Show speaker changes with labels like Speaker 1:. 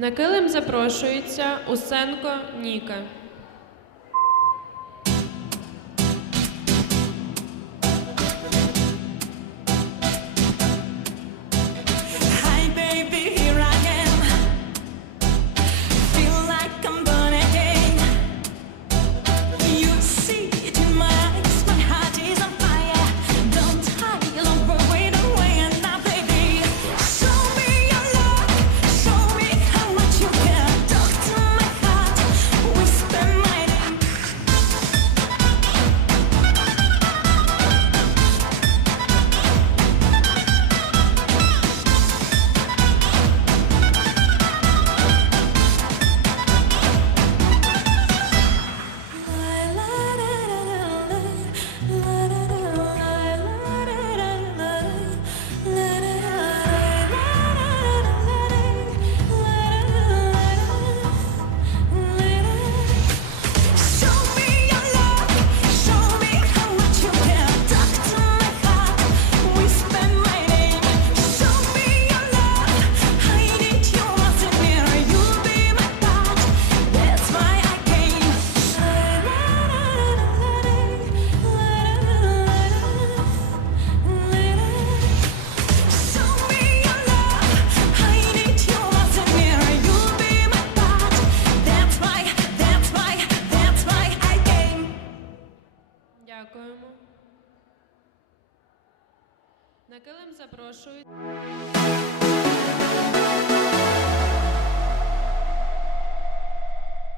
Speaker 1: На килим запрошується Усенко Ніка. Дякуємо. На килим запрошують.